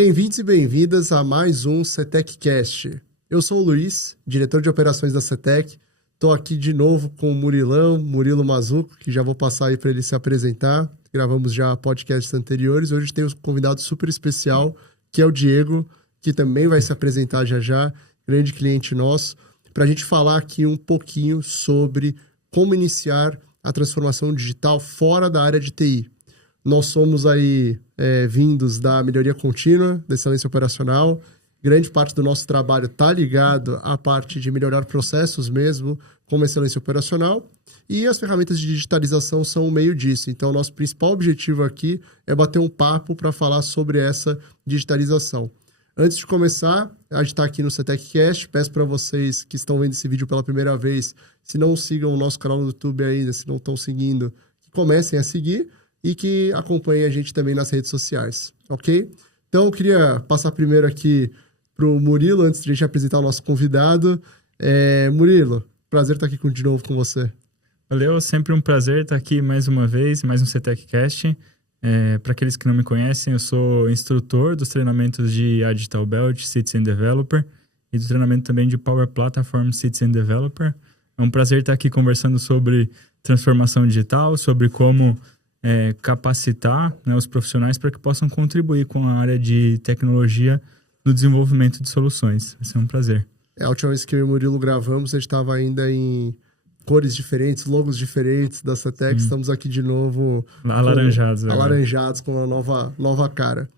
Bem-vindos e bem-vindas a mais um CETECcast. Eu sou o Luiz, diretor de operações da CETEC. Estou aqui de novo com o Murilo Mazzuco, que já vou passar aí para ele se apresentar. Gravamos já podcasts anteriores. Hoje tem um convidado super especial, que é o Diego, que também vai se apresentar já, grande cliente nosso, para a gente falar aqui um pouquinho sobre como iniciar a transformação digital fora da área de TI. Nós somos aí vindos da melhoria contínua, da excelência operacional. Grande parte do nosso trabalho está ligado à parte de melhorar processos mesmo, como excelência operacional. E as ferramentas de digitalização são o meio disso. Então, nosso principal objetivo aqui é bater um papo para falar sobre essa digitalização. Antes de começar, a gente está aqui no CETECcast. Peço para vocês que estão vendo esse vídeo pela primeira vez, se não sigam o nosso canal no YouTube ainda, se não estão seguindo, que comecem a seguir. E que acompanhe a gente também nas redes sociais, ok? Então, eu queria passar primeiro aqui para o Murilo, antes de a gente apresentar o nosso convidado. Murilo, prazer estar aqui de novo com você. Valeu, sempre um prazer estar aqui mais uma vez, mais um CETECcast. Para aqueles que não me conhecem, eu sou instrutor dos treinamentos de Digital Belt, Citizen Developer e do treinamento também de Power Platform Citizen Developer. É um prazer estar aqui conversando sobre transformação digital, sobre como capacitar, né, os profissionais para que possam contribuir com a área de tecnologia no desenvolvimento de soluções. Vai ser um prazer. A última vez que eu e o Murilo gravamos, a gente estava ainda em cores diferentes, logos diferentes da CETEC. Estamos aqui de novo alaranjados com uma nova cara.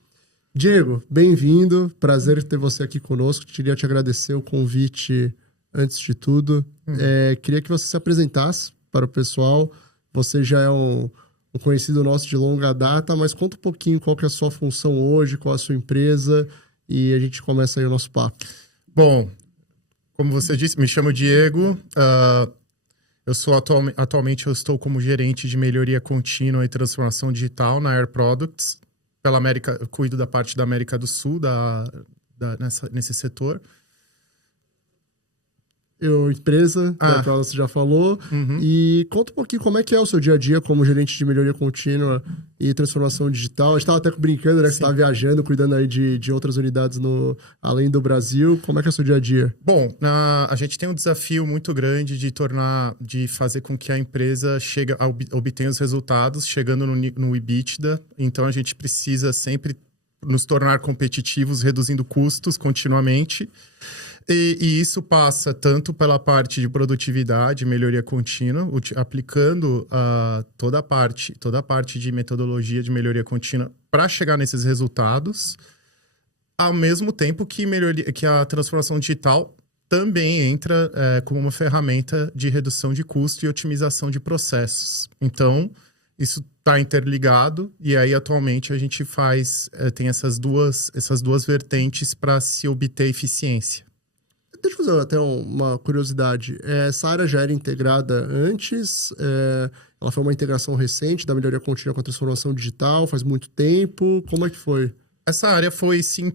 Diego, bem-vindo. Prazer ter você aqui conosco. Queria te agradecer o convite antes de tudo. Queria que você se apresentasse para o pessoal. Você já é um conhecido nosso de longa data, mas conta um pouquinho qual que é a sua função hoje, qual a sua empresa, e a gente começa aí o nosso papo. Bom, como você disse, me chamo Diego, eu sou atualmente eu estou como gerente de melhoria contínua e transformação digital na Air Products, eu cuido da parte da América do Sul, nesse setor. Empresa, da qual você já falou. E conta um pouquinho como é que é o seu dia a dia como gerente de melhoria contínua e transformação digital. A gente estava até brincando, né? Que você estava viajando, cuidando aí de outras unidades além do Brasil. Como é que é o seu dia a dia? Bom, a gente tem um desafio muito grande de fazer com que a empresa obtenha os resultados, chegando no EBITDA. Então, a gente precisa sempre nos tornar competitivos, reduzindo custos continuamente. E isso passa tanto pela parte de produtividade, melhoria contínua, aplicando toda a parte de metodologia de melhoria contínua para chegar nesses resultados, ao mesmo tempo que a transformação digital também entra como uma ferramenta de redução de custo e otimização de processos. Então, isso está interligado e aí atualmente a gente tem essas duas vertentes para se obter eficiência. Deixa eu fazer até uma curiosidade. Essa área já era integrada antes? Ela foi uma integração recente da melhoria contínua com a transformação digital? Faz muito tempo? Como é que foi? Essa área foi, sim,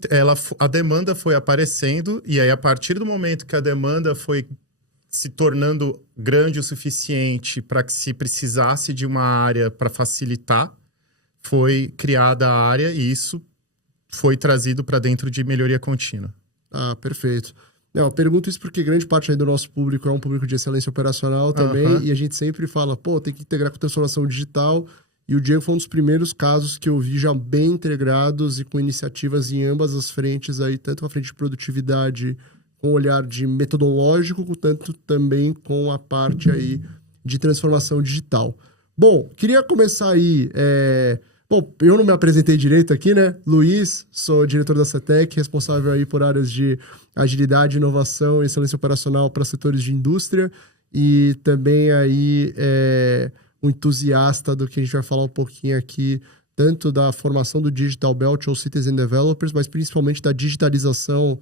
a demanda foi aparecendo e aí a partir do momento que a demanda foi se tornando grande o suficiente para que se precisasse de uma área para facilitar, foi criada a área e isso foi trazido para dentro de melhoria contínua. Ah, perfeito. Eu pergunto isso porque grande parte aí do nosso público é um público de excelência operacional também, e a gente sempre fala, tem que integrar com transformação digital, e o Diego foi um dos primeiros casos que eu vi já bem integrados e com iniciativas em ambas as frentes aí, tanto com a frente de produtividade, com o olhar de metodológico, tanto também com a parte aí de transformação digital. Bom, queria começar aí... Bom, eu não me apresentei direito aqui, né? Luiz, sou diretor da CETEC, responsável aí por áreas de agilidade, inovação e excelência operacional para setores de indústria e também aí um entusiasta do que a gente vai falar um pouquinho aqui, tanto da formação do Digital Belt ou Citizen Developers, mas principalmente da digitalização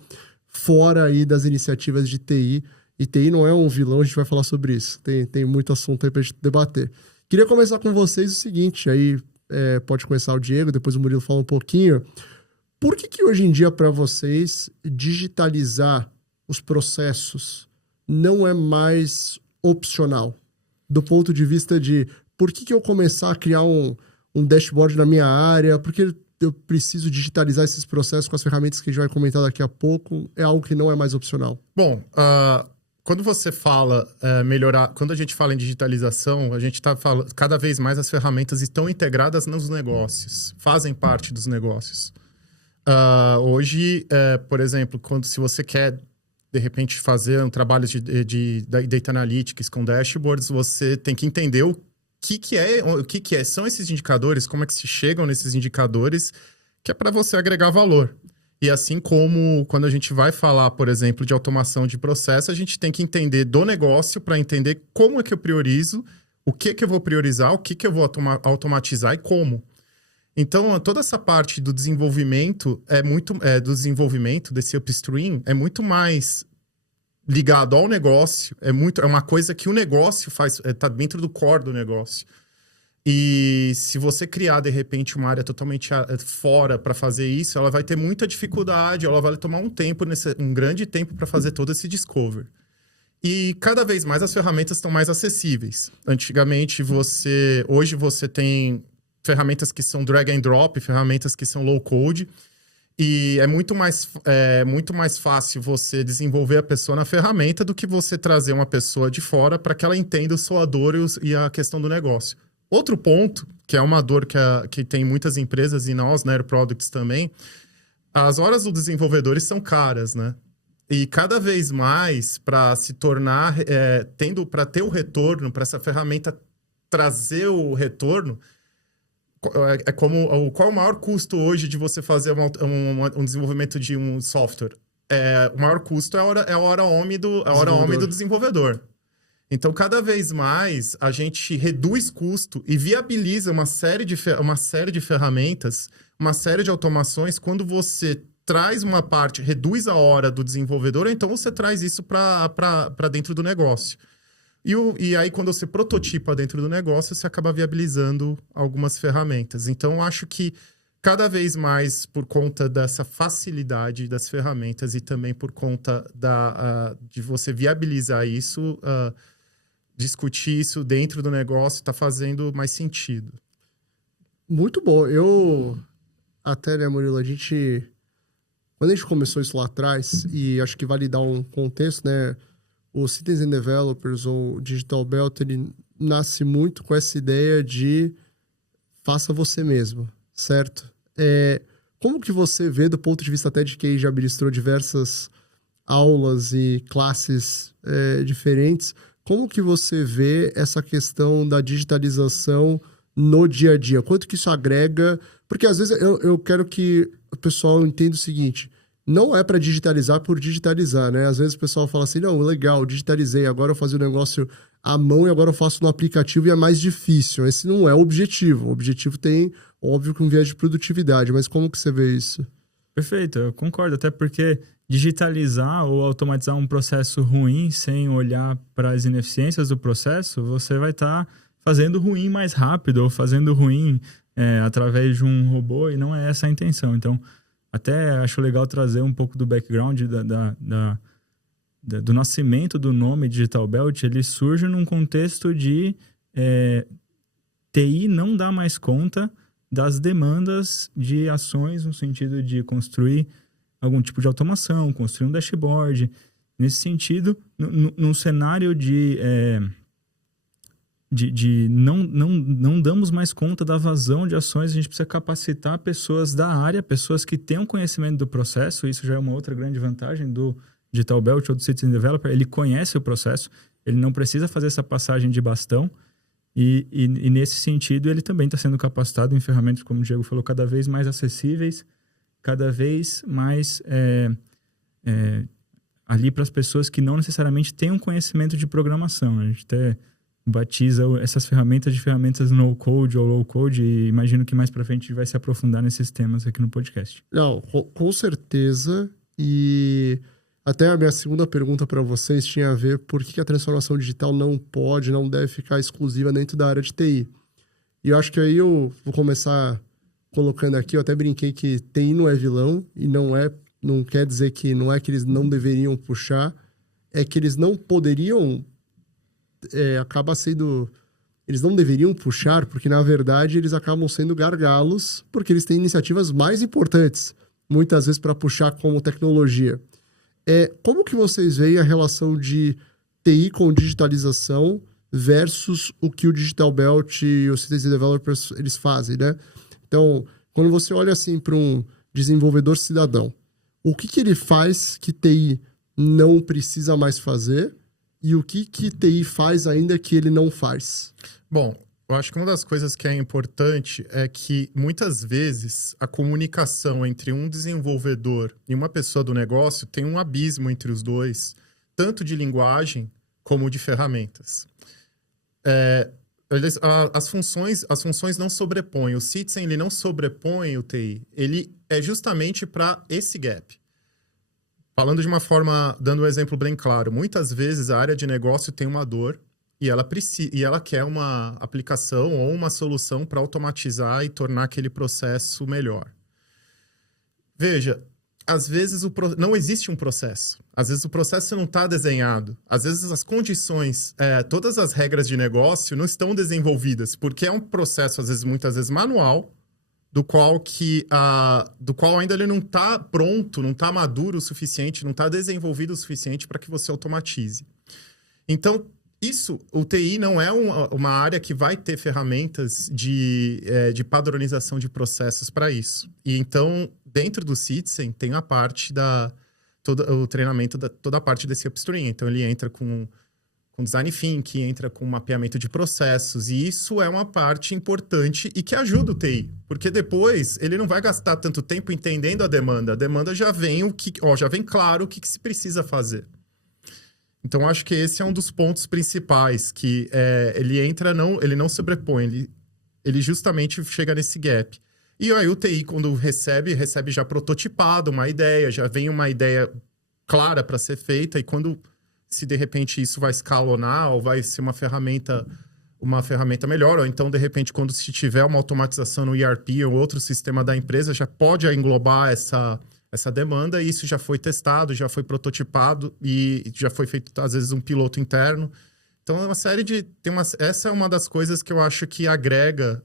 fora aí das iniciativas de TI. E TI não é um vilão, a gente vai falar sobre isso. Tem muito assunto aí para a gente debater. Queria começar com vocês o seguinte, aí... pode começar o Diego, depois o Murilo fala um pouquinho. Por que hoje em dia, para vocês, digitalizar os processos não é mais opcional? Do ponto de vista de por que eu começar a criar um dashboard na minha área? Porque eu preciso digitalizar esses processos com as ferramentas que a gente vai comentar daqui a pouco, é algo que não é mais opcional? Bom, quando você fala melhorar, quando a gente fala em digitalização, a gente está falando cada vez mais as ferramentas estão integradas nos negócios, fazem parte dos negócios. Hoje, por exemplo, se você quer de repente fazer um trabalho de data analytics com dashboards, você tem que entender o que são esses indicadores, como é que se chegam nesses indicadores, que é para você agregar valor. E assim como quando a gente vai falar, por exemplo, de automação de processo, a gente tem que entender do negócio para entender como é que eu priorizo, o que eu vou priorizar, o que eu vou automatizar e como. Então, toda essa parte do desenvolvimento do desenvolvimento desse upstream é muito mais ligado ao negócio, é uma coisa que o negócio faz, está dentro do core do negócio. E se você criar, de repente, uma área totalmente fora para fazer isso, ela vai ter muita dificuldade, ela vai tomar um grande tempo para fazer todo esse discover. E cada vez mais as ferramentas estão mais acessíveis. Antigamente, hoje você tem ferramentas que são drag and drop, ferramentas que são low code, e é muito mais fácil você desenvolver a pessoa na ferramenta do que você trazer uma pessoa de fora para que ela entenda o sua dor e a questão do negócio. Outro ponto, que é uma dor que tem muitas empresas e nós, na Air Products também, as horas dos desenvolvedores são caras, né? E cada vez mais, para se tornar, para ter o retorno, para essa ferramenta trazer o retorno, qual o maior custo hoje de você fazer um desenvolvimento de um software? O maior custo é a hora homem do desenvolvedor. Então, cada vez mais, a gente reduz custo e viabiliza uma série de ferramentas, uma série de automações, quando você traz uma parte, reduz a hora do desenvolvedor, então você traz isso para dentro do negócio. E aí, quando você prototipa dentro do negócio, você acaba viabilizando algumas ferramentas. Então, eu acho que cada vez mais, por conta dessa facilidade das ferramentas e também por conta de você viabilizar isso, discutir isso dentro do negócio está fazendo mais sentido. Muito bom. Né, Murilo, quando a gente começou isso lá atrás, e acho que vale dar um contexto, né? O Citizen Developers, ou Digital Belt, ele nasce muito com essa ideia de faça você mesmo, certo? Como que você vê, do ponto de vista até de quem já ministrou diversas aulas e classes diferentes, como que você vê essa questão da digitalização no dia a dia? Quanto que isso agrega? Porque às vezes eu quero que o pessoal entenda o seguinte: não é para digitalizar por digitalizar, né? Às vezes o pessoal fala assim, não, legal, digitalizei, agora eu fazia o negócio à mão e agora eu faço no aplicativo e é mais difícil. Esse não é o objetivo. O objetivo tem, óbvio, que um viés de produtividade, mas como que você vê isso? Perfeito, eu concordo, até porque digitalizar ou automatizar um processo ruim sem olhar para as ineficiências do processo, você vai estar fazendo ruim mais rápido ou fazendo ruim através de um robô, e não é essa a intenção. Então, até acho legal trazer um pouco do background do nascimento do nome Digital Belt. Ele surge num contexto de TI não dá mais conta das demandas de ações, no sentido de construir algum tipo de automação, construir um dashboard. Nesse sentido, num cenário de não damos mais conta da vazão de ações, a gente precisa capacitar pessoas da área, pessoas que tenham conhecimento do processo. Isso já é uma outra grande vantagem do Digital Belt ou do Citizen Developer. Ele conhece o processo, ele não precisa fazer essa passagem de bastão. E nesse sentido, ele também está sendo capacitado em ferramentas, como o Diego falou, cada vez mais acessíveis, cada vez mais ali para as pessoas que não necessariamente têm um conhecimento de programação. A gente até batiza essas ferramentas de ferramentas no-code ou low-code, e imagino que mais para frente a gente vai se aprofundar nesses temas aqui no podcast. Não, com certeza. E até a minha segunda pergunta para vocês tinha a ver por que a transformação digital não deve ficar exclusiva dentro da área de TI. E eu acho que aí eu vou começar colocando aqui, eu até brinquei que TI não é vilão, e não quer dizer que não é que eles não deveriam puxar, é que eles não poderiam acaba sendo eles não deveriam puxar, porque na verdade eles acabam sendo gargalos, porque eles têm iniciativas mais importantes, muitas vezes para puxar como tecnologia. Como que vocês veem a relação de TI com digitalização versus o que o Digital Belt e os Citizen Developers eles fazem, né? Então, quando você olha assim para um desenvolvedor cidadão, o que ele faz que TI não precisa mais fazer e o que TI faz ainda que ele não faz? Bom, eu acho que uma das coisas que é importante é que muitas vezes a comunicação entre um desenvolvedor e uma pessoa do negócio tem um abismo entre os dois, tanto de linguagem como de ferramentas. As funções não sobrepõem. O Citizen ele não sobrepõe o TI. Ele é justamente para esse gap. Falando de uma forma, dando um exemplo bem claro, muitas vezes a área de negócio tem uma dor e ela quer uma aplicação ou uma solução para automatizar e tornar aquele processo melhor. Veja, às vezes não existe um processo. Às vezes o processo não está desenhado. Às vezes as condições, todas as regras de negócio não estão desenvolvidas, porque é um processo, muitas vezes, manual, do qual ainda ele não está pronto, não está maduro o suficiente, não está desenvolvido o suficiente para que você automatize. Então, o TI não é uma área que vai ter ferramentas de padronização de processos para isso. E então, dentro do Citizen, tem a parte o treinamento toda a parte desse upstream. Então, ele entra com design thinking, entra com mapeamento de processos. E isso é uma parte importante e que ajuda o TI. Porque depois, ele não vai gastar tanto tempo entendendo a demanda. A demanda já vem claro o que se precisa fazer. Então, acho que esse é um dos pontos principais, que ele não sobrepõe, ele justamente chega nesse gap. E aí o TI, quando recebe já prototipado uma ideia, já vem uma ideia clara para ser feita, e se de repente isso vai escalonar ou vai ser uma ferramenta melhor, ou então de repente quando se tiver uma automatização no ERP ou outro sistema da empresa, já pode englobar essa demanda, e isso já foi testado, já foi prototipado e já foi feito, às vezes, um piloto interno. Então, é uma série essa é uma das coisas que eu acho que agrega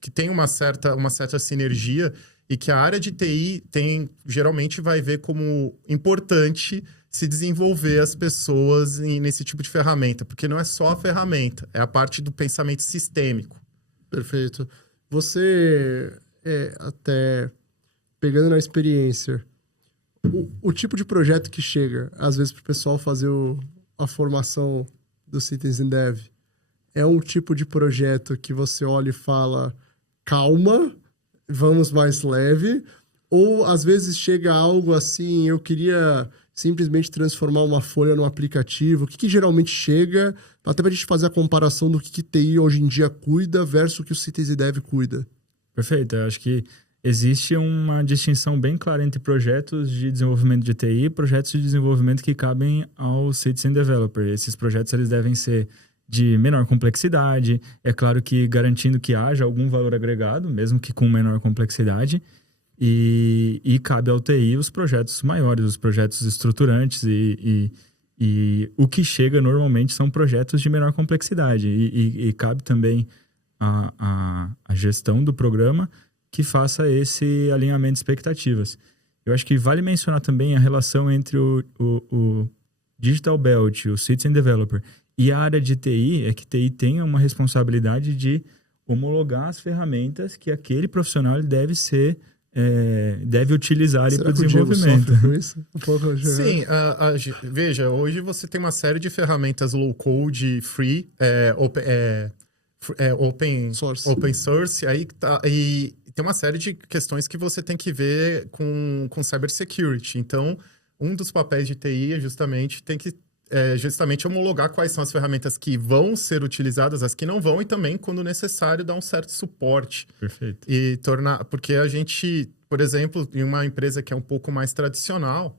que tem uma certa sinergia, e que a área de TI geralmente vai ver como importante se desenvolver as pessoas nesse tipo de ferramenta, porque não é só a ferramenta, é a parte do pensamento sistêmico. Perfeito. Você até... Pegando na experiência, o tipo de projeto que chega, às vezes, para o pessoal fazer a formação do Citizen Dev, é um tipo de projeto que você olha e fala, calma, vamos mais leve, ou às vezes chega algo assim, eu queria simplesmente transformar uma folha num aplicativo. O que geralmente chega, até para a gente fazer a comparação do que TI hoje em dia cuida versus o que o Citizen Dev cuida? Perfeito, eu acho que existe uma distinção bem clara entre projetos de desenvolvimento de TI e projetos de desenvolvimento que cabem ao Citizen Developer. Esses projetos eles devem ser de menor complexidade, é claro que garantindo que haja algum valor agregado, mesmo que com menor complexidade, e cabe ao TI os projetos maiores, os projetos estruturantes, e o que chega normalmente são projetos de menor complexidade, e cabe também a gestão do programa que faça esse alinhamento de expectativas. Eu acho que vale mencionar também a relação entre o Digital Belt, o Citizen Developer e a área de TI, é que TI tem uma responsabilidade de homologar as ferramentas que aquele profissional deve utilizar para o desenvolvimento. Sim, veja, hoje você tem uma série de ferramentas low-code, free, open source, aí tá, e tem uma série de questões que você tem que ver com cybersecurity. Então, um dos papéis de TI é justamente homologar quais são as ferramentas que vão ser utilizadas, as que não vão, e também, quando necessário, dar um certo suporte. Perfeito. E porque a gente, por exemplo, em uma empresa que é um pouco mais tradicional,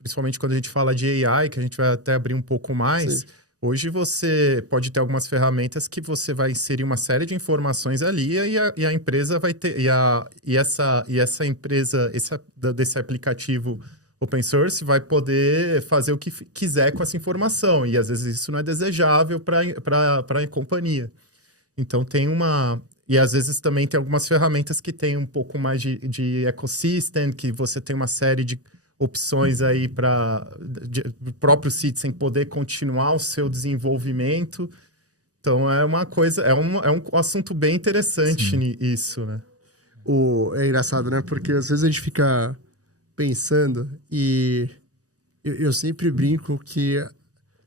principalmente quando a gente fala de AI, que a gente vai até abrir um pouco mais... Sim. Hoje você pode ter algumas ferramentas que você vai inserir uma série de informações ali, e a empresa vai ter... E essa empresa, desse aplicativo open source vai poder fazer o que quiser com essa informação. E às vezes isso não é desejável para a companhia. Então tem uma... E às vezes também tem algumas ferramentas que tem um pouco mais de ecosystem, que você tem uma série de opções aí para o próprio Citizen poder continuar o seu desenvolvimento. Então é uma coisa, é um assunto bem interessante isso, né? É engraçado, né? Porque às vezes a gente fica pensando e eu sempre brinco que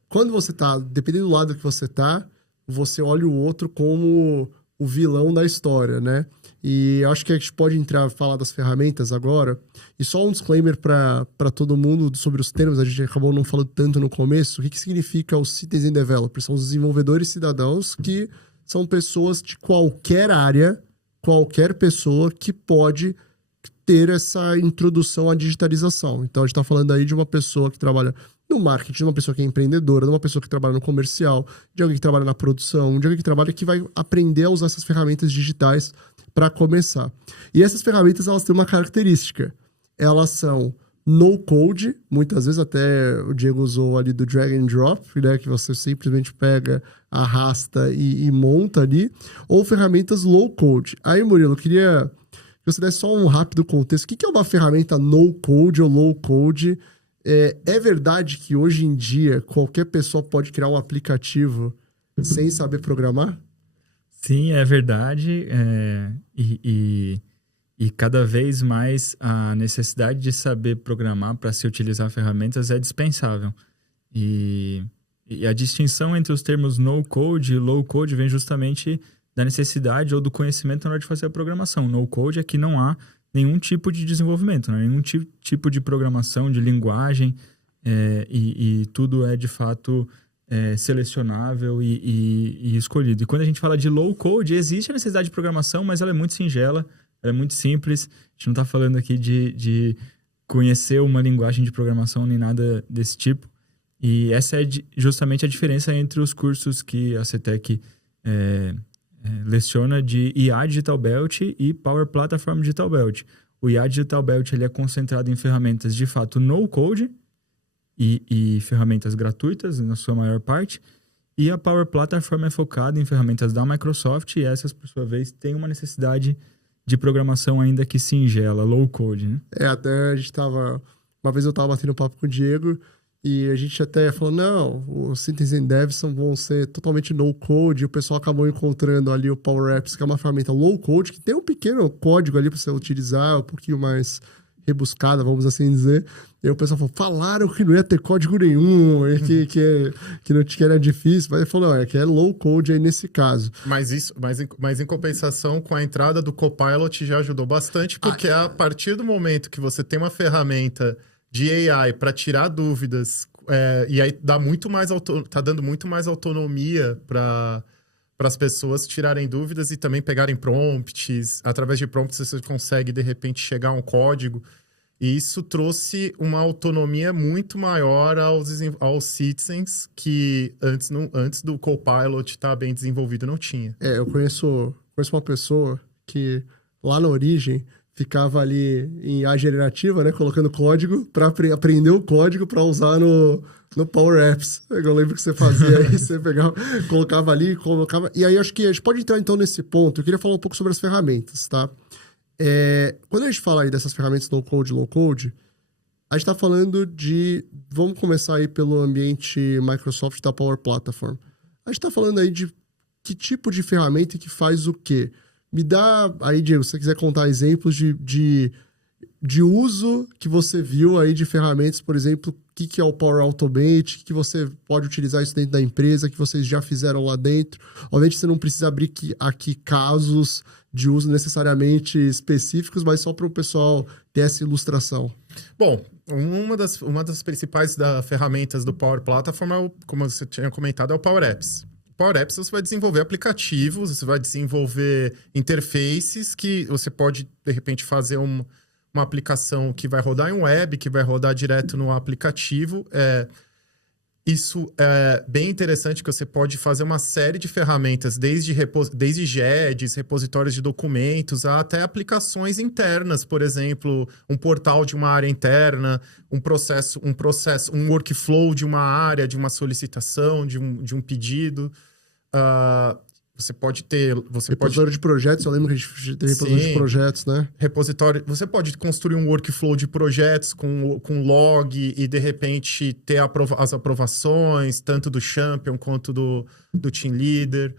quando você tá, dependendo do lado que você tá, você olha o outro como o vilão da história, né? E eu acho que a gente pode falar das ferramentas agora. E só um disclaimer para todo mundo sobre os termos, a gente acabou não falando tanto no começo. O que significa os Citizen Developers? São os desenvolvedores cidadãos que são pessoas de qualquer área, qualquer pessoa que pode ter essa introdução à digitalização. Então, a gente está falando aí de uma pessoa que trabalha no marketing, de uma pessoa que é empreendedora, de uma pessoa que trabalha no comercial, de alguém que trabalha na produção, de alguém que trabalha que vai aprender a usar essas ferramentas digitais para começar. E essas ferramentas, elas têm uma característica. Elas são no-code, muitas vezes até o Diego usou ali do drag and drop, né, que você simplesmente pega, arrasta e monta ali, ou ferramentas low-code. Aí, Murilo, eu queria que você desse só um rápido contexto. O que é uma ferramenta no-code ou low-code? É verdade que hoje em dia qualquer pessoa pode criar um aplicativo sem saber programar? Sim, é verdade. E cada vez mais a necessidade de saber programar para se utilizar ferramentas é dispensável. E a distinção entre os termos no-code e low-code vem justamente da necessidade ou do conhecimento na hora de fazer a programação. No-code é que não há nenhum tipo de desenvolvimento, né? Nenhum tipo de programação, de linguagem, e tudo é de fato selecionável e escolhido. E quando a gente fala de low-code, existe a necessidade de programação, mas ela é muito singela, ela é muito simples. A gente não está falando aqui de conhecer uma linguagem de programação nem nada desse tipo. E essa é justamente a diferença entre os cursos que a CETEC leciona de IA Digital Belt e Power Platform Digital Belt. O IA Digital Belt ele é concentrado em ferramentas de fato no-code e ferramentas gratuitas, na sua maior parte. E a Power Platform é focada em ferramentas da Microsoft e essas, por sua vez, têm uma necessidade de programação ainda que singela, low-code, né? Até a gente tava... Uma vez eu tava batendo papo com o Diego e a gente até falou, não, os Citizen Devs vão ser totalmente no-code, e o pessoal acabou encontrando ali o Power Apps, que é uma ferramenta low-code, que tem um pequeno código ali para você utilizar, um pouquinho mais rebuscada, vamos assim dizer. E aí o pessoal falou, falaram que não ia ter código nenhum, que era difícil, mas ele falou, não, que é low-code aí nesse caso. Mas em compensação, com a entrada do Copilot já ajudou bastante, porque a partir do momento que você tem uma ferramenta de AI para tirar dúvidas, e aí tá dando muito mais autonomia para as pessoas tirarem dúvidas e também pegarem prompts. Através de prompts você consegue, de repente, chegar a um código. E isso trouxe uma autonomia muito maior aos citizens que antes do Copilot estar bem desenvolvido não tinha. Eu conheço uma pessoa que lá na origem ficava ali em IA generativa, né, colocando código para aprender o código para usar no Power Apps. Eu lembro que você fazia aí, você pegava, colocava ali, colocava... E aí acho que a gente pode entrar então nesse ponto. Eu queria falar um pouco sobre as ferramentas, tá? Quando a gente fala aí dessas ferramentas no-code, low-code, a gente tá falando de... Vamos começar aí pelo ambiente Microsoft da Power Platform. A gente tá falando aí de que tipo de ferramenta que faz o quê? Me dá aí, Diego, se você quiser contar exemplos de uso que você viu aí de ferramentas, por exemplo, o que é o Power Automate, que você pode utilizar isso dentro da empresa, que vocês já fizeram lá dentro. Obviamente você não precisa abrir aqui casos de uso necessariamente específicos, mas só para o pessoal ter essa ilustração. Bom, uma das principais ferramentas do Power Platform, como você tinha comentado, é o Power Apps. Power Apps você vai desenvolver aplicativos, você vai desenvolver interfaces que você pode, de repente, fazer uma aplicação que vai rodar em web, que vai rodar direto no aplicativo. Isso é bem interessante, que você pode fazer uma série de ferramentas, desde GEDs, repositórios de documentos, até aplicações internas, por exemplo, um portal de uma área interna, um workflow de uma área, de uma solicitação, de um pedido. Você pode ter... Repositório de projetos, eu lembro que a gente tem repositório de projetos, né? Repositório... Você pode construir um workflow de projetos com log e, de repente, ter as aprovações, tanto do champion quanto do team leader.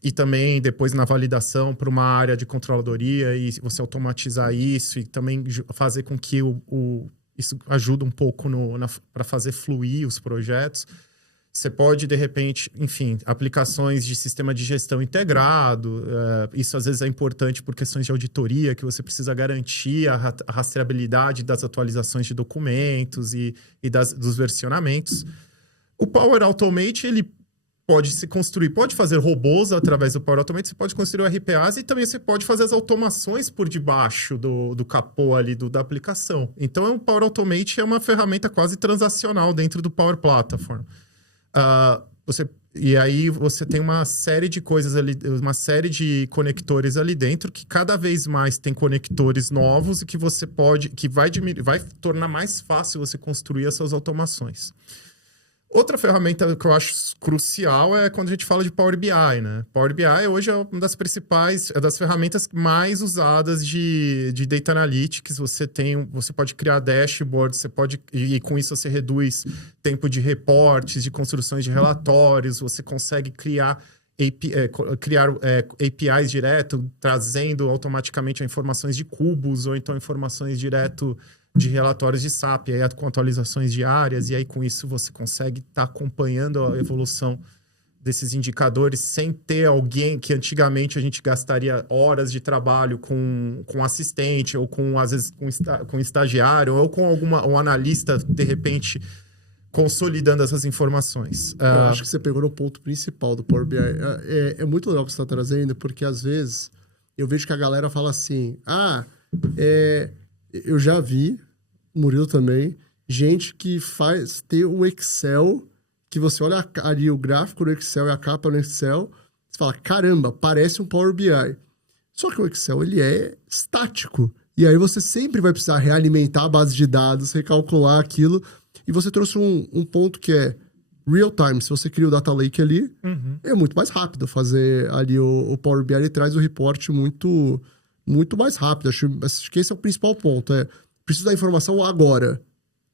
E também, depois, na validação para uma área de controladoria, e você automatizar isso e também fazer com que isso ajude um pouco para fazer fluir os projetos. Você pode, de repente, enfim, aplicações de sistema de gestão integrado. Isso, às vezes, é importante por questões de auditoria, que você precisa garantir a rastreabilidade das atualizações de documentos e dos versionamentos. O Power Automate, ele pode se construir, pode fazer robôs através do Power Automate, você pode construir RPAs e também você pode fazer as automações por debaixo do capô ali da aplicação. Então, o Power Automate é uma ferramenta quase transacional dentro do Power Platform. E aí você tem uma série de coisas ali, uma série de conectores ali dentro, que cada vez mais tem conectores novos e que você pode, que vai tornar mais fácil você construir essas automações. Outra ferramenta que eu acho crucial é quando a gente fala de Power BI, né? Power BI hoje é uma das principais, é das ferramentas mais usadas de Data Analytics. Você pode criar dashboards, e com isso você reduz tempo de reportes, de construções de relatórios, você consegue criar APIs direto, trazendo automaticamente informações de cubos, ou então informações direto de relatórios de SAP, aí com atualizações diárias, e aí com isso você consegue estar acompanhando a evolução desses indicadores sem ter alguém que antigamente a gente gastaria horas de trabalho com assistente, ou às vezes com estagiário, ou com um analista, de repente, consolidando essas informações. Eu acho que você pegou no ponto principal do Power BI. É muito legal o que você está trazendo, porque às vezes eu vejo que a galera fala assim, eu já vi, Murilo também, gente que tem um Excel, que você olha ali o gráfico no Excel e a capa no Excel, você fala, caramba, parece um Power BI. Só que o Excel, ele é estático. E aí você sempre vai precisar realimentar a base de dados, recalcular aquilo. E você trouxe um ponto que é real time. Se você cria o Data Lake ali, é muito mais rápido fazer ali o Power BI. Ele traz o report muito mais rápido. Acho que esse é o principal ponto. Preciso da informação agora.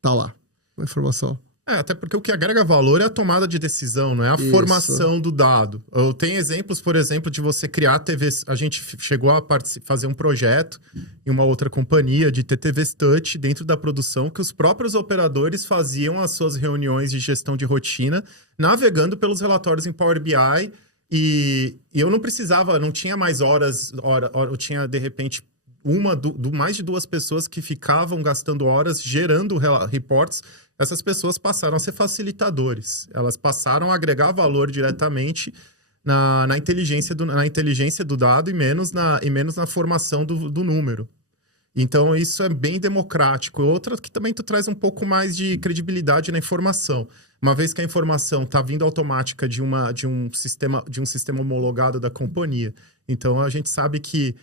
Tá lá, a informação. Até porque o que agrega valor é a tomada de decisão, não é a formação do dado. Eu tenho exemplos, por exemplo, de você criar TVs. A gente chegou a fazer um projeto em uma outra companhia de ter TVs touch dentro da produção, que os próprios operadores faziam as suas reuniões de gestão de rotina, navegando pelos relatórios em Power BI. E eu não tinha mais horas, eu tinha, de repente, mais de 2 pessoas que ficavam gastando horas gerando reports. Essas pessoas passaram a ser facilitadores. Elas passaram a agregar valor diretamente na inteligência do dado e menos na formação do número. Então, isso é bem democrático. Outra que também tu traz um pouco mais de credibilidade na informação. Uma vez que a informação está vindo automática de um sistema homologado da companhia. Então, a gente sabe que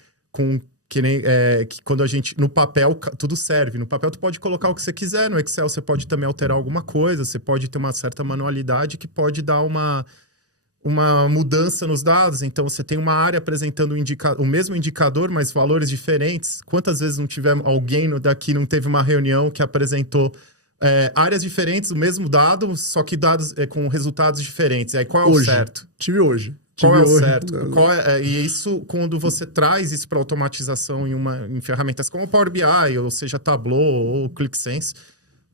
quando a gente... No papel, tudo serve. No papel, tu pode colocar o que você quiser. No Excel, você pode também alterar alguma coisa. Você pode ter uma certa manualidade que pode dar uma mudança nos dados. Então, você tem uma área apresentando o mesmo indicador, mas valores diferentes. Quantas vezes alguém daqui não teve uma reunião que apresentou áreas diferentes, o mesmo dado, só que dados com resultados diferentes? Aí, qual é o certo? Tive hoje. Qual é o certo? E isso, quando você traz isso para automatização em ferramentas como o Power BI, ou seja, Tableau ou ClickSense,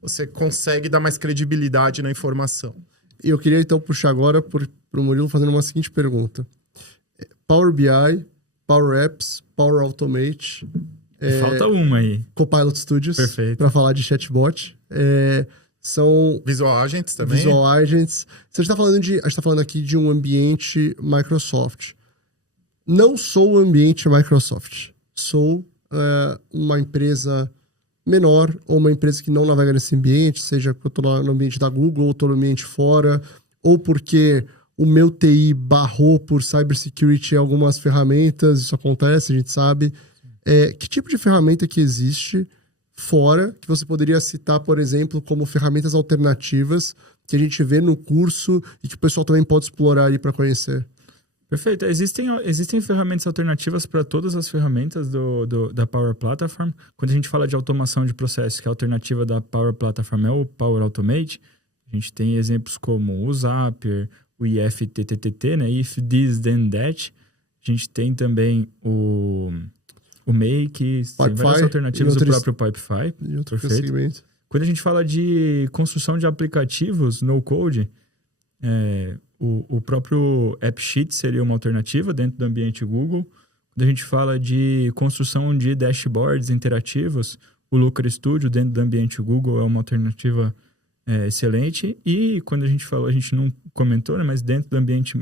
você consegue dar mais credibilidade na informação. E eu queria, então, puxar agora para o Murilo fazendo uma seguinte pergunta. Power BI, Power Apps, Power Automate... Falta uma aí. Copilot Studios. Perfeito. Para falar de chatbot. São... Visual Agents também. Visual Agents. A gente está falando aqui de um ambiente Microsoft. Não sou o ambiente Microsoft. Sou uma empresa menor, ou uma empresa que não navega nesse ambiente, seja que eu estou no ambiente da Google, ou estou no ambiente fora, ou porque o meu TI barrou por cybersecurity algumas ferramentas, isso acontece, a gente sabe. Que tipo de ferramenta que existe fora, que você poderia citar, por exemplo, como ferramentas alternativas que a gente vê no curso e que o pessoal também pode explorar aí para conhecer? Perfeito. Existem ferramentas alternativas para todas as ferramentas da Power Platform. Quando a gente fala de automação de processos, que a alternativa da Power Platform é o Power Automate, a gente tem exemplos como o Zapier, o IFTTT, né? If This Then That. A gente tem também o Make, tem várias alternativas do próprio Pipefy. Perfeito. Quando a gente fala de construção de aplicativos no-code, o próprio AppSheet seria uma alternativa dentro do ambiente Google. Quando a gente fala de construção de dashboards interativos, o Looker Studio dentro do ambiente Google é uma alternativa excelente. E quando a gente falou, a gente não comentou, né, mas dentro do ambiente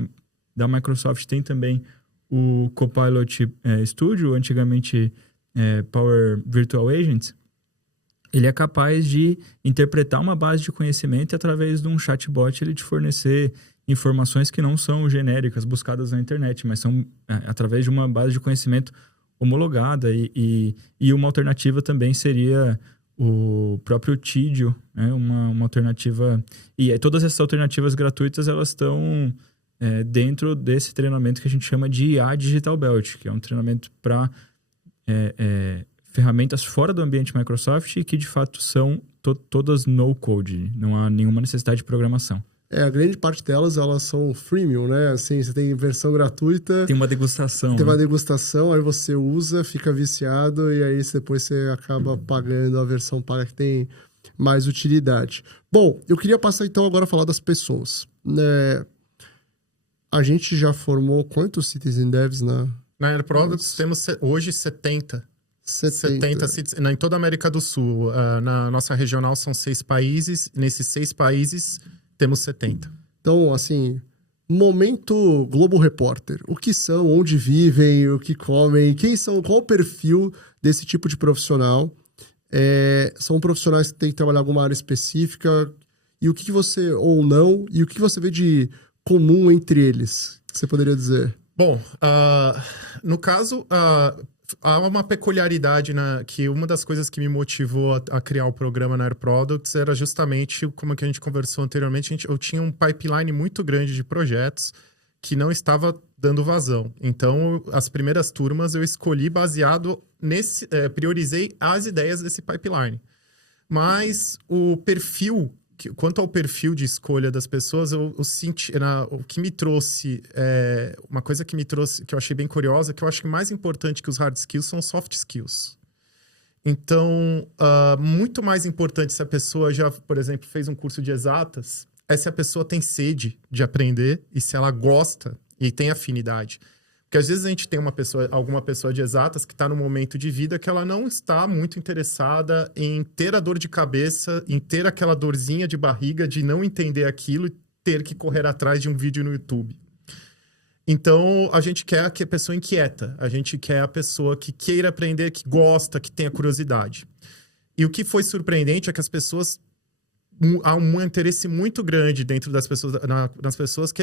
da Microsoft tem também o Copilot Studio, antigamente Power Virtual Agent. Ele é capaz de interpretar uma base de conhecimento e, através de um chatbot, ele te fornecer informações que não são genéricas, buscadas na internet, mas são através de uma base de conhecimento homologada. E uma alternativa também seria o próprio Tidio, né? Uma alternativa... E todas essas alternativas gratuitas, elas estão dentro desse treinamento que a gente chama de IA Digital Belt, que é um treinamento para... ferramentas fora do ambiente Microsoft e que, de fato, são todas no-code. Não há nenhuma necessidade de programação. A grande parte delas, elas são freemium, né? Assim, você tem versão gratuita... Tem uma degustação. Tem uma degustação, aí você usa, fica viciado e aí depois você acaba pagando a versão paga que tem mais utilidade. Bom, eu queria passar então agora a falar das pessoas. A gente já formou quantos Citizen Devs na Air Products? Temos hoje 70 em toda a América do Sul. Na nossa regional são 6 países. Nesses 6 países, temos 70. Então, assim, momento Globo Repórter. O que são, onde vivem, o que comem, quem são, qual o perfil desse tipo de profissional? São profissionais que têm que trabalhar em alguma área específica? E o que você, ou não, e o que você vê de comum entre eles? Que você poderia dizer? Bom, no caso... há uma peculiaridade, que uma das coisas que me motivou a criar o programa na Air Products era justamente, como que a gente conversou anteriormente, eu tinha um pipeline muito grande de projetos que não estava dando vazão. Então, as primeiras turmas eu escolhi baseado nesse... priorizei as ideias desse pipeline. Mas o perfil... Quanto ao perfil de escolha das pessoas, eu senti... o que me trouxe... uma coisa que me trouxe, que eu achei bem curiosa, que eu acho que mais importante que os hard skills são soft skills. Então, muito mais importante se a pessoa já, por exemplo, fez um curso de exatas, é se a pessoa tem sede de aprender e se ela gosta e tem afinidade. Porque às vezes a gente tem alguma pessoa de exatas que está num momento de vida que ela não está muito interessada em ter a dor de cabeça, em ter aquela dorzinha de barriga de não entender aquilo e ter que correr atrás de um vídeo no YouTube. Então, a gente quer a pessoa inquieta, a gente quer a pessoa que queira aprender, que gosta, que tenha curiosidade. E o que foi surpreendente é que as pessoas... há um interesse muito grande dentro das pessoas, nas pessoas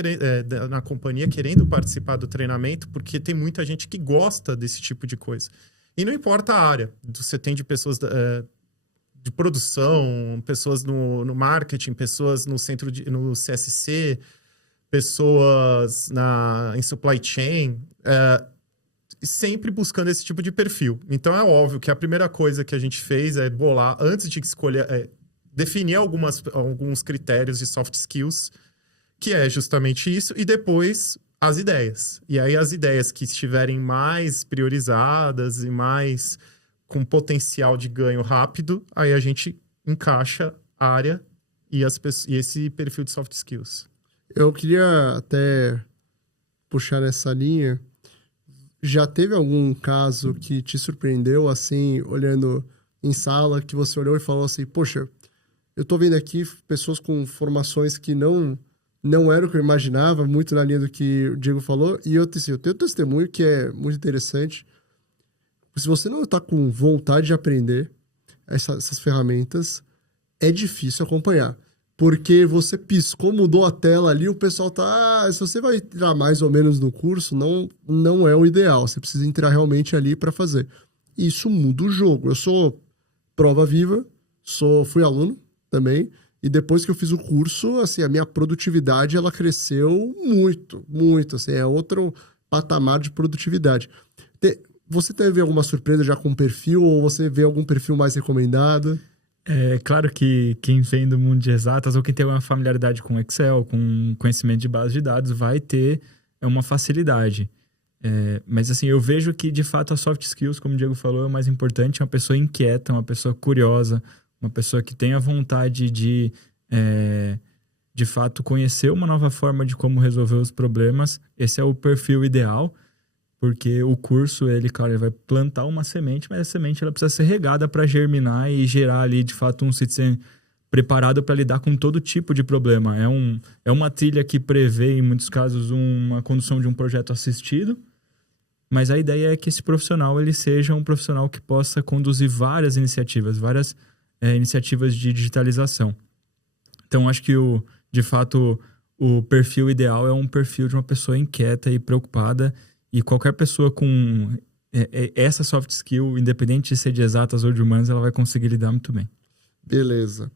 na companhia querendo participar do treinamento, porque tem muita gente que gosta desse tipo de coisa. E não importa a área, você tem de pessoas de produção, pessoas no marketing, pessoas no CSC, pessoas em supply chain, sempre buscando esse tipo de perfil. Então é óbvio que a primeira coisa que a gente fez é bolar, antes de escolher... definir alguns critérios de soft skills, que é justamente isso, e depois as ideias. E aí as ideias que estiverem mais priorizadas e mais com potencial de ganho rápido, aí a gente encaixa a área e esse perfil de soft skills. Eu queria até puxar nessa linha. Já teve algum caso que te surpreendeu, assim, olhando em sala, que você olhou e falou assim, poxa, eu tô vendo aqui pessoas com formações que não era o que eu imaginava, muito na linha do que o Diego falou. E eu tenho um testemunho que é muito interessante. Se você não tá com vontade de aprender, essas ferramentas, é difícil acompanhar. Porque você piscou, mudou a tela ali, o pessoal tá... se você vai entrar mais ou menos no curso, não é o ideal. Você precisa entrar realmente ali para fazer. Isso muda o jogo. Eu sou prova viva, fui aluno também, e depois que eu fiz o curso, assim, a minha produtividade, ela cresceu muito, muito, assim, é outro patamar de produtividade. Você teve alguma surpresa já com o perfil, ou você vê algum perfil mais recomendado? É claro que quem vem do mundo de exatas ou quem tem uma familiaridade com Excel, com conhecimento de base de dados, vai ter uma facilidade. Mas assim, eu vejo que de fato as soft skills, como o Diego falou, é o mais importante. É uma pessoa inquieta, uma pessoa curiosa, uma pessoa que tem a vontade de fato conhecer uma nova forma de como resolver os problemas. Esse é o perfil ideal, porque o curso, ele vai plantar uma semente, mas a semente ela precisa ser regada para germinar e gerar ali de fato um citizen preparado para lidar com todo tipo de problema. É uma trilha que prevê, em muitos casos, uma condução de um projeto assistido, mas a ideia é que esse profissional ele seja um profissional que possa conduzir várias iniciativas de digitalização. Então, acho que, de fato, o perfil ideal é um perfil de uma pessoa inquieta e preocupada, e qualquer pessoa com essa soft skill, independente de ser de exatas ou de humanas, ela vai conseguir lidar muito bem. Beleza.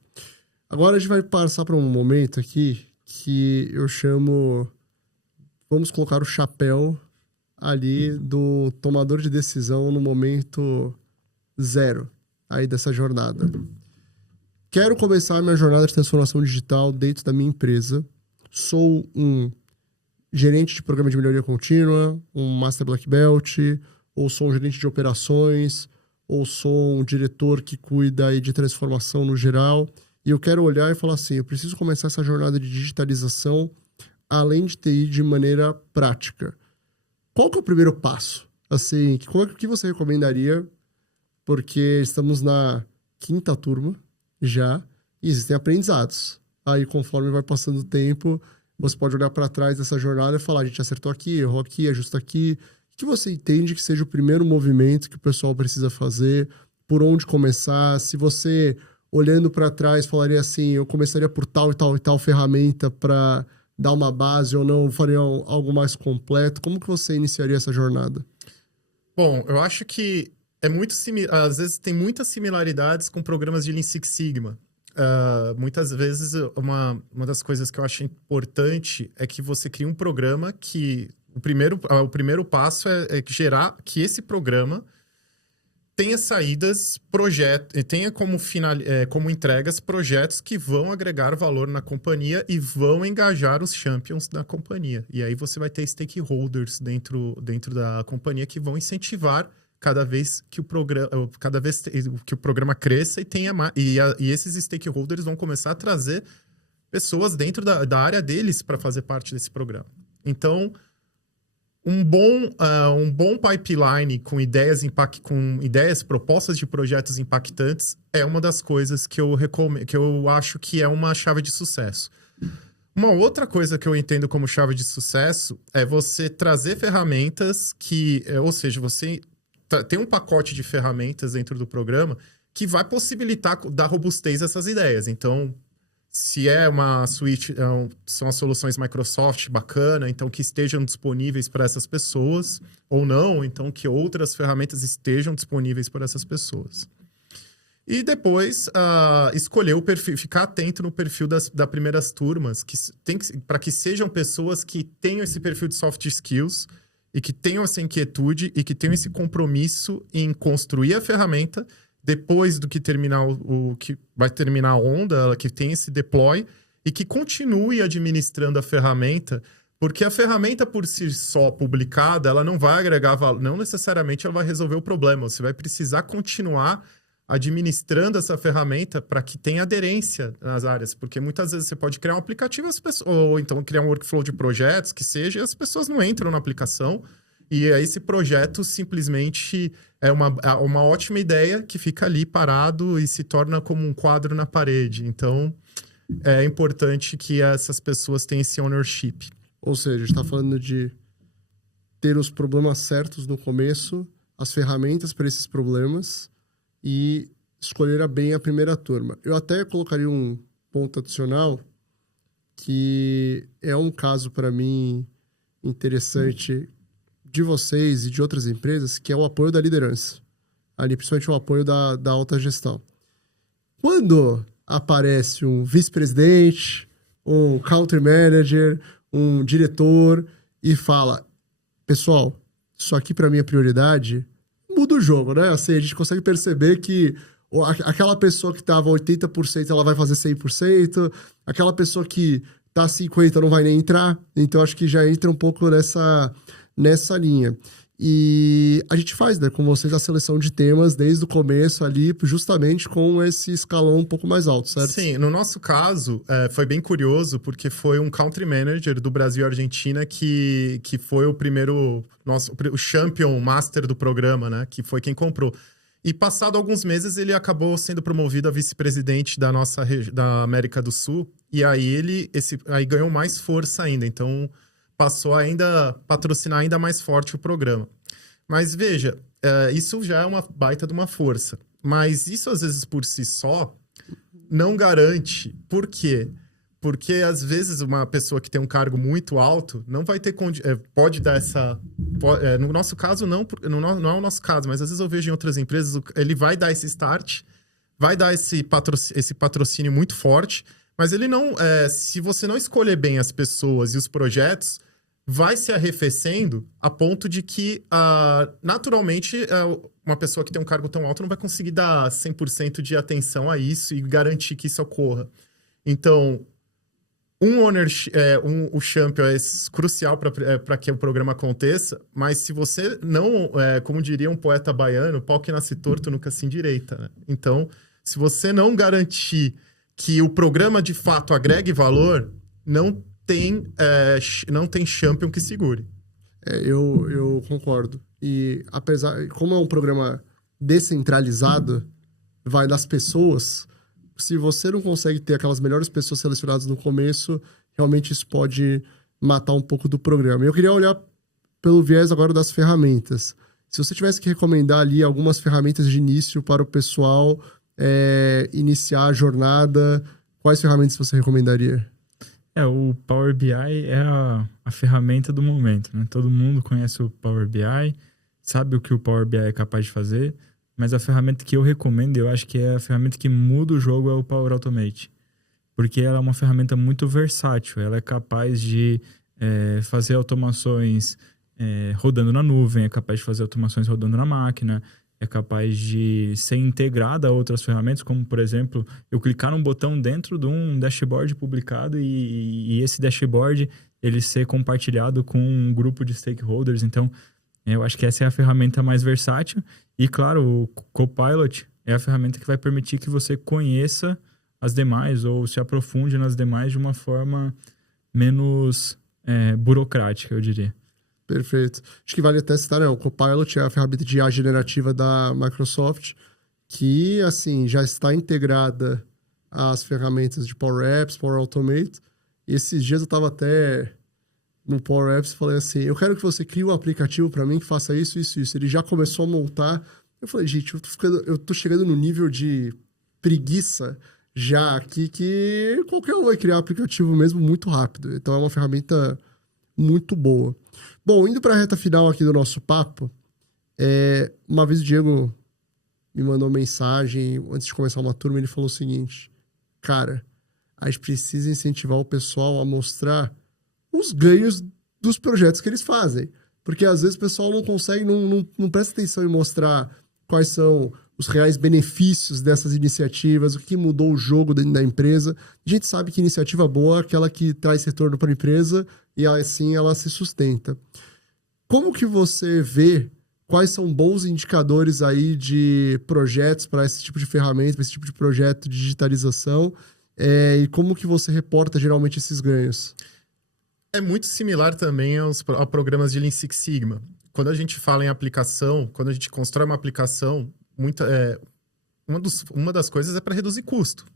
Agora a gente vai passar para um momento aqui que eu chamo... Vamos colocar o chapéu ali do tomador de decisão no momento zero aí dessa jornada. Quero começar a minha jornada de transformação digital dentro da minha empresa. Sou um gerente de programa de melhoria contínua, um Master Black Belt, ou sou um gerente de operações, ou sou um diretor que cuida aí de transformação no geral. E eu quero olhar e falar assim, eu preciso começar essa jornada de digitalização além de TI de maneira prática. Qual que é o primeiro passo? Assim, o que você recomendaria? Porque estamos na 5ª turma já e existem aprendizados. Aí, conforme vai passando o tempo, você pode olhar para trás dessa jornada e falar, a gente acertou aqui, errou aqui, ajusta aqui. O que você entende que seja o primeiro movimento que o pessoal precisa fazer? Por onde começar? Se você, olhando para trás, falaria assim, eu começaria por tal e tal e tal ferramenta para dar uma base ou não, faria algo mais completo? Como que você iniciaria essa jornada? Bom, eu acho que às vezes tem muitas similaridades com programas de Lean Six Sigma. Muitas vezes, uma das coisas que eu acho importante é que você crie um programa que... O primeiro passo é gerar que esse programa tenha saídas, tenha como entregas projetos que vão agregar valor na companhia e vão engajar os champions da companhia. E aí você vai ter stakeholders dentro da companhia que vão incentivar cada vez que o programa cresça e tenha mais. E esses stakeholders vão começar a trazer pessoas dentro da área deles para fazer parte desse programa. Então, um bom pipeline com ideias, propostas de projetos impactantes é uma das coisas que eu recomendo, que eu acho que é uma chave de sucesso. Uma outra coisa que eu entendo como chave de sucesso é você trazer ferramentas ou seja, você tem um pacote de ferramentas dentro do programa que vai possibilitar dar robustez a essas ideias. Então, se é uma suíte, são as soluções Microsoft bacana, então que estejam disponíveis para essas pessoas, ou não, então que outras ferramentas estejam disponíveis para essas pessoas. E depois, escolher o perfil, ficar atento no perfil das primeiras turmas, para que sejam pessoas que tenham esse perfil de soft skills e que tenham essa inquietude e que tenham esse compromisso em construir a ferramenta depois do que terminar que vai terminar a onda, que tem esse deploy e que continue administrando a ferramenta, porque a ferramenta por si só publicada, ela não vai agregar valor, não necessariamente ela vai resolver o problema. Você vai precisar continuar administrando essa ferramenta para que tenha aderência nas áreas, porque muitas vezes você pode criar um aplicativo ou então criar um workflow de projetos que seja, e as pessoas não entram na aplicação, e aí esse projeto simplesmente é uma ótima ideia que fica ali parado e se torna como um quadro na parede. Então, é importante que essas pessoas tenham esse ownership. Ou seja, a gente está falando de ter os problemas certos no começo, as ferramentas para esses problemas e escolheram bem a primeira turma. Eu até colocaria um ponto adicional, que é um caso para mim interessante de vocês e de outras empresas, que é o apoio da liderança. Ali, principalmente o apoio da alta gestão. Quando aparece um vice-presidente, um country manager, um diretor e fala, pessoal, isso aqui para mim é prioridade, muda o jogo, né? Assim, a gente consegue perceber que aquela pessoa que estava 80%, ela vai fazer 100%, aquela pessoa que tá 50% não vai nem entrar, então acho que já entra um pouco nessa linha. E a gente faz, né, com vocês a seleção de temas desde o começo ali, justamente com esse escalão um pouco mais alto, certo? Sim, no nosso caso, foi bem curioso, porque foi um country manager do Brasil e Argentina que foi o primeiro, o champion master do programa, né, que foi quem comprou. E passado alguns meses, ele acabou sendo promovido a vice-presidente da da América do Sul, e aí aí ganhou mais força ainda, então passou a patrocinar ainda mais forte o programa. Mas veja, isso já é uma baita de uma força. Mas isso, às vezes, por si só, não garante. Por quê? Porque, às vezes, uma pessoa que tem um cargo muito alto não vai ter... pode dar essa... no nosso caso, não é o nosso caso, mas às vezes eu vejo em outras empresas, ele vai dar esse start, vai dar esse patrocínio muito forte, mas ele não... se você não escolher bem as pessoas e os projetos, vai se arrefecendo a ponto de que, naturalmente, uma pessoa que tem um cargo tão alto não vai conseguir dar 100% de atenção a isso e garantir que isso ocorra. Então, o champion é crucial para que o programa aconteça, mas se você não, como diria um poeta baiano, pau que nasce torto nunca se endireita, né? Então, se você não garantir que o programa de fato agregue valor, não tem champion que segure. Eu concordo. E como é um programa descentralizado, vai das pessoas, se você não consegue ter aquelas melhores pessoas selecionadas no começo, realmente isso pode matar um pouco do programa. Eu queria olhar pelo viés agora das ferramentas. Se você tivesse que recomendar ali algumas ferramentas de início para o pessoal iniciar a jornada, quais ferramentas você recomendaria? O Power BI é a ferramenta do momento, né? Todo mundo conhece o Power BI, sabe o que o Power BI é capaz de fazer, mas a ferramenta que eu recomendo, eu acho que é a ferramenta que muda o jogo, é o Power Automate. Porque ela é uma ferramenta muito versátil, ela é capaz de fazer automações rodando na nuvem, é capaz de fazer automações rodando na máquina, é capaz de ser integrada a outras ferramentas, como, por exemplo, eu clicar num botão dentro de um dashboard publicado e esse dashboard ele ser compartilhado com um grupo de stakeholders. Então, eu acho que essa é a ferramenta mais versátil. E, claro, o Copilot é a ferramenta que vai permitir que você conheça as demais ou se aprofunde nas demais de uma forma menos burocrática, eu diria. Perfeito. Acho que vale até citar, né? O Copilot é a ferramenta de IA generativa da Microsoft, que, assim, já está integrada às ferramentas de Power Apps, Power Automate. E esses dias eu estava até no Power Apps e falei assim, eu quero que você crie um aplicativo para mim que faça isso, isso, isso. Ele já começou a montar. Eu falei, gente, eu tô chegando no nível de preguiça já aqui que qualquer um vai criar um aplicativo mesmo muito rápido. Então é uma ferramenta muito boa. Bom, indo para a reta final aqui do nosso papo, uma vez o Diego me mandou uma mensagem antes de começar uma turma, ele falou o seguinte, cara, a gente precisa incentivar o pessoal a mostrar os ganhos dos projetos que eles fazem. Porque às vezes o pessoal não consegue, não presta atenção em mostrar quais são os reais benefícios dessas iniciativas, o que mudou o jogo dentro da empresa. A gente sabe que iniciativa boa é aquela que traz retorno para a empresa e assim ela se sustenta. Como que você vê quais são bons indicadores aí de projetos para esse tipo de ferramenta, para esse tipo de projeto de digitalização e como que você reporta geralmente esses ganhos? É muito similar também a programas de Lean Six Sigma. Quando a gente fala em aplicação, quando a gente constrói uma aplicação, uma das coisas é para reduzir custo.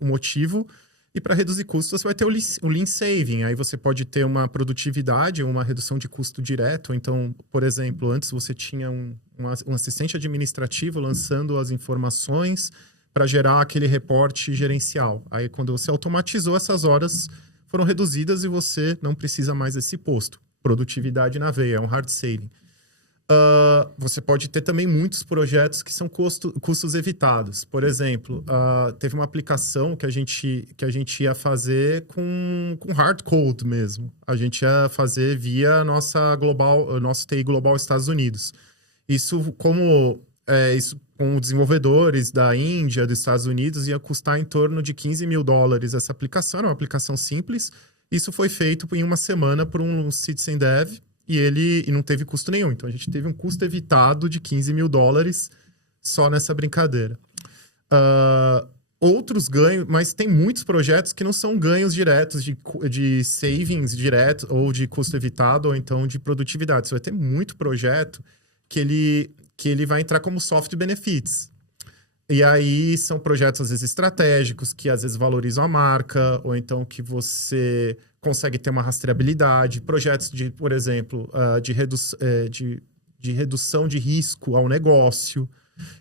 O motivo E para reduzir custos, você vai ter o Lean Saving. Aí você pode ter uma produtividade, uma redução de custo direto. Então, por exemplo, antes você tinha um assistente administrativo lançando as informações para gerar aquele reporte gerencial. Aí, quando você automatizou, essas horas foram reduzidas e você não precisa mais desse posto. Produtividade na veia, é um hard saving. Você pode ter também muitos projetos que são custos evitados. Por exemplo, teve uma aplicação que a gente ia fazer com hard code mesmo. A gente ia fazer via nosso TI Global Estados Unidos. Isso com desenvolvedores da Índia, dos Estados Unidos, ia custar em torno de $15 mil essa aplicação. Era uma aplicação simples. Isso foi feito em uma semana por um Citizen Dev e não teve custo nenhum. Então, a gente teve um custo evitado de $15 mil só nessa brincadeira. Outros ganhos, mas tem muitos projetos que não são ganhos diretos de savings direto ou de custo evitado ou então de produtividade. Você vai ter muito projeto que ele vai entrar como soft benefits. E aí são projetos, às vezes, estratégicos, que às vezes valorizam a marca, ou então que você consegue ter uma rastreabilidade. Projetos, por exemplo, de redução de risco ao negócio.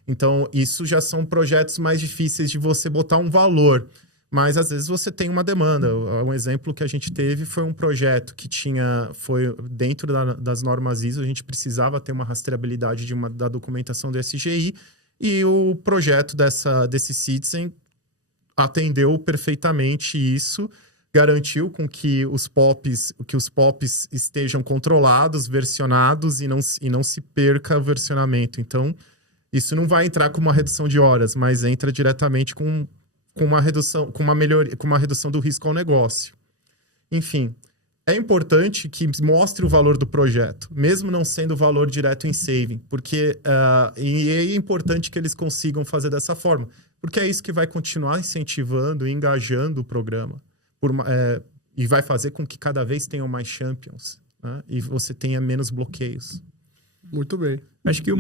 Então, isso já são projetos mais difíceis de você botar um valor. Mas, às vezes, você tem uma demanda. Um exemplo que a gente teve foi um projeto que foi dentro das normas ISO, a gente precisava ter uma rastreabilidade da documentação do SGI, e o projeto desse Citizen atendeu perfeitamente isso, garantiu com que os POPs estejam controlados, versionados e não se perca o versionamento. Então, isso não vai entrar com uma redução de horas, mas entra diretamente com uma redução do risco ao negócio. Enfim, é importante que mostre o valor do projeto, mesmo não sendo valor direto em saving, porque e é importante que eles consigam fazer dessa forma, porque é isso que vai continuar incentivando e engajando o programa, e vai fazer com que cada vez tenham mais champions, né? E você tenha menos bloqueios. Muito bem. Acho que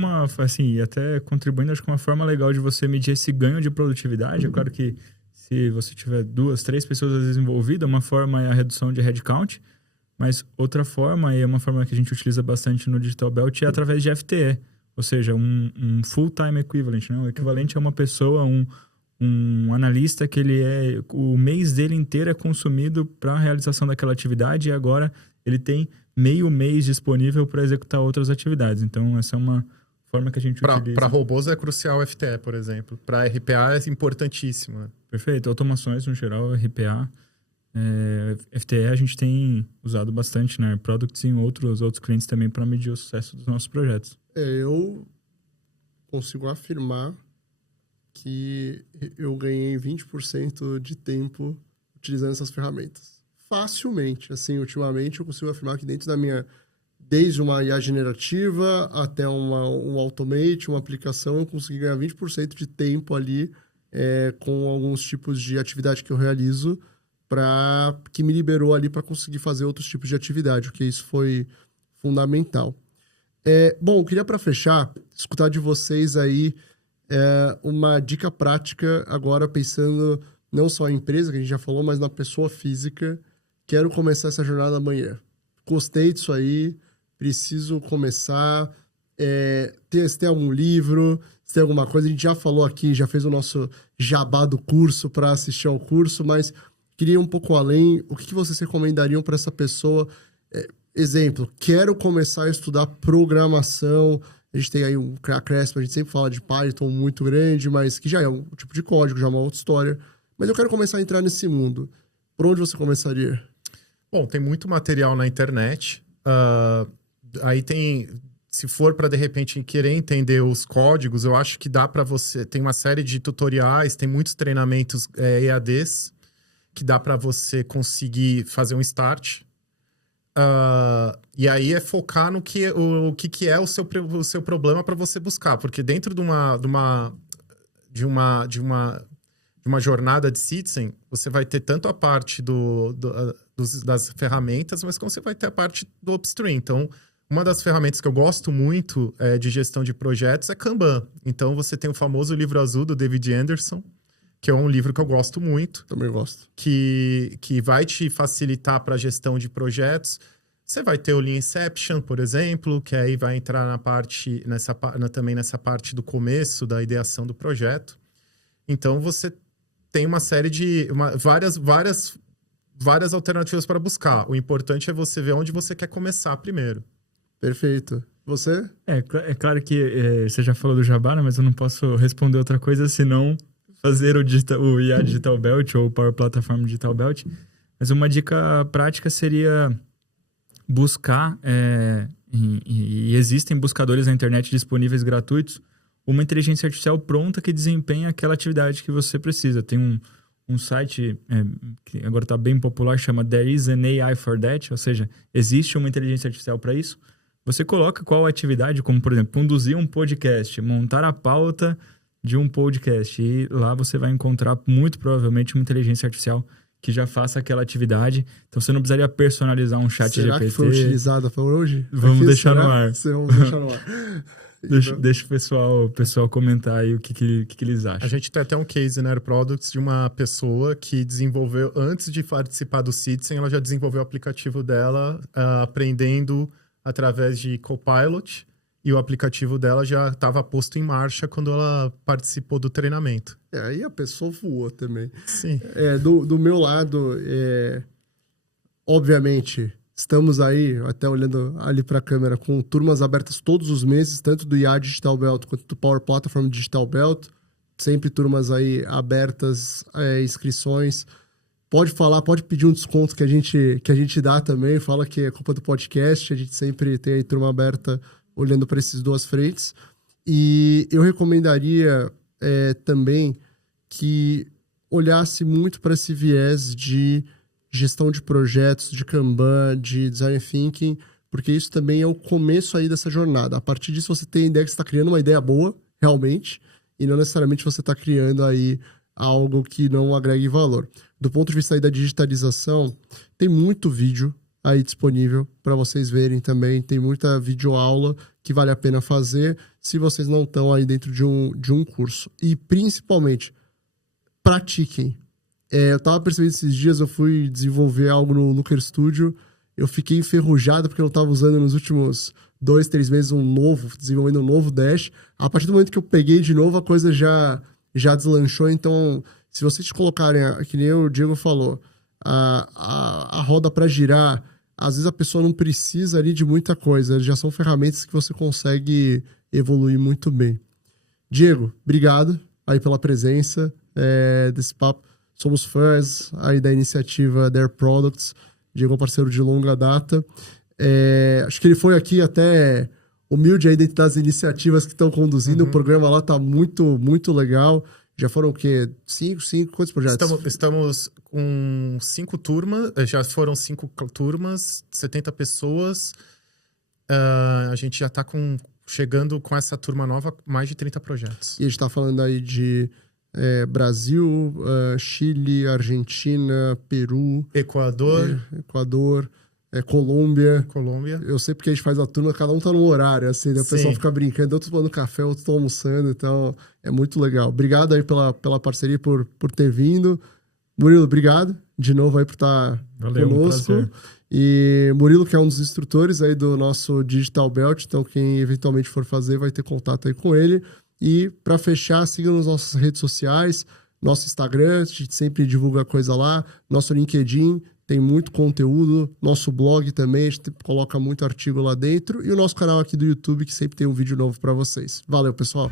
até contribuindo, acho que uma forma legal de você medir esse ganho de produtividade, é claro que se você tiver 2, 3 pessoas às vezes envolvidas, uma forma é a redução de headcount, mas outra forma, e é uma forma que a gente utiliza bastante no Digital Belt, é através de FTE, ou seja, um full-time equivalent, né? O equivalente é uma pessoa, um analista que o mês dele inteiro é consumido para a realização daquela atividade e agora ele tem meio mês disponível para executar outras atividades. Então, essa é uma forma que a gente utiliza. Para robôs é crucial o FTE, por exemplo. Para RPA é importantíssimo. Né? Perfeito. Automações, no geral, RPA. FTE a gente tem usado bastante, né? Products em outros clientes também para medir o sucesso dos nossos projetos. Eu consigo afirmar que eu ganhei 20% de tempo utilizando essas ferramentas. Facilmente. Assim, ultimamente eu consigo afirmar que dentro da minha... Desde uma IA generativa até um automate, uma aplicação, eu consegui ganhar 20% de tempo ali com alguns tipos de atividade que eu realizo que me liberou ali para conseguir fazer outros tipos de atividade, porque isso foi fundamental. Bom, eu queria, para fechar, escutar de vocês aí uma dica prática, agora pensando não só em empresa, que a gente já falou, mas na pessoa física. Quero começar essa jornada amanhã. Gostei disso aí, preciso começar. Se tem algum livro, se tem alguma coisa, a gente já falou aqui, já fez o nosso jabá do curso para assistir ao curso, mas queria ir um pouco além. O que vocês recomendariam para essa pessoa? Exemplo, quero começar a estudar programação. A gente tem aí a Crespo, a gente sempre fala de Python muito grande, mas que já é um tipo de código, já é uma outra história. Mas eu quero começar a entrar nesse mundo. Por onde você começaria? Bom, tem muito material na internet. Aí se for para, de repente, querer entender os códigos, eu acho que dá para você... Tem uma série de tutoriais, tem muitos treinamentos EADs, que dá para você conseguir fazer um start. E aí é focar no que é o seu problema para você buscar. Porque dentro de uma jornada de Citizen, você vai ter tanto a parte das ferramentas, mas como você vai ter a parte do upstream. Então, uma das ferramentas que eu gosto muito de gestão de projetos é Kanban. Então, você tem o famoso livro azul do David Anderson, que é um livro que eu gosto muito. Também gosto. Que vai te facilitar para a gestão de projetos. Você vai ter o Lean Inception, por exemplo, que aí vai entrar também nessa parte do começo da ideação do projeto. Então, você tem uma série de... várias alternativas para buscar. O importante é você ver onde você quer começar primeiro. Perfeito. Você? É claro que você já falou do Jabá, né? Mas eu não posso responder outra coisa senão fazer o IA Digital Belt ou o Power Platform Digital Belt. Mas uma dica prática seria buscar, e existem buscadores na internet disponíveis gratuitos, uma inteligência artificial pronta que desempenha aquela atividade que você precisa. Tem um site que agora está bem popular, chama There is an AI for that, ou seja, existe uma inteligência artificial para isso. Você coloca qual atividade, como por exemplo, conduzir um podcast, montar a pauta de um podcast, e lá você vai encontrar muito provavelmente uma inteligência artificial que já faça aquela atividade. Então você não precisaria personalizar um chat Será GPT. Que foi utilizada por hoje? Vamos deixar no ar. Vamos deixar no ar. Deixa o pessoal comentar aí o que eles acham. A gente tem até um case na Air Products de uma pessoa que desenvolveu, antes de participar do Citizen, ela já desenvolveu o aplicativo dela, aprendendo através de Copilot, e o aplicativo dela já estava posto em marcha quando ela participou do treinamento. Aí a pessoa voou também. Sim. Do meu lado, obviamente, estamos aí, até olhando ali para a câmera, com turmas abertas todos os meses, tanto do IA Digital Belt quanto do Power Platform Digital Belt. Sempre turmas aí abertas, inscrições. Pode falar, pode pedir um desconto que a gente dá também. Fala que é culpa do podcast. A gente sempre tem aí turma aberta olhando para essas duas frentes. E eu recomendaria também que olhasse muito para esse viés de gestão de projetos, de Kanban, de Design Thinking, porque isso também é o começo aí dessa jornada. A partir disso você tem a ideia que você está criando uma ideia boa, realmente, e não necessariamente você está criando aí algo que não agregue valor. Do ponto de vista aí da digitalização, tem muito vídeo aí disponível para vocês verem também. Tem muita videoaula que vale a pena fazer se vocês não estão aí dentro de um curso. E, principalmente, pratiquem. Eu estava percebendo esses dias, eu fui desenvolver algo no Looker Studio, eu fiquei enferrujado porque eu não estava usando nos últimos 2-3 meses desenvolvendo um novo Dash. A partir do momento que eu peguei de novo, a coisa já deslanchou. Então, se vocês colocarem, que nem o Diego falou, a roda para girar, às vezes a pessoa não precisa ali de muita coisa, já são ferramentas que você consegue evoluir muito bem. Diego, obrigado aí pela presença desse papo. Somos fãs aí da iniciativa Air Products. Diego é um parceiro de longa data. Acho que ele foi aqui até humilde aí dentro das iniciativas que estão conduzindo. O programa lá tá muito, muito legal. Já foram o quê? 5? Quantos projetos? Estamos com 5 turmas. Já foram 5 turmas, 70 pessoas. A gente já está chegando com essa turma nova, mais de 30 projetos. E a gente está falando aí de Brasil, Chile, Argentina, Peru... Equador, Colômbia. Eu sei porque a gente faz a turma, cada um tá num horário, assim, né? O pessoal fica brincando, outros tomando café, outros estão almoçando, então é muito legal. Obrigado aí pela parceria, por ter vindo. Murilo, obrigado de novo aí por estar conosco. Um E Murilo, que é um dos instrutores aí do nosso Digital Belt, então quem eventualmente for fazer vai ter contato aí com ele. E para fechar, siga nas nossas redes sociais, nosso Instagram, a gente sempre divulga coisa lá, nosso LinkedIn, tem muito conteúdo, nosso blog também, a gente coloca muito artigo lá dentro, e o nosso canal aqui do YouTube, que sempre tem um vídeo novo para vocês. Valeu, pessoal!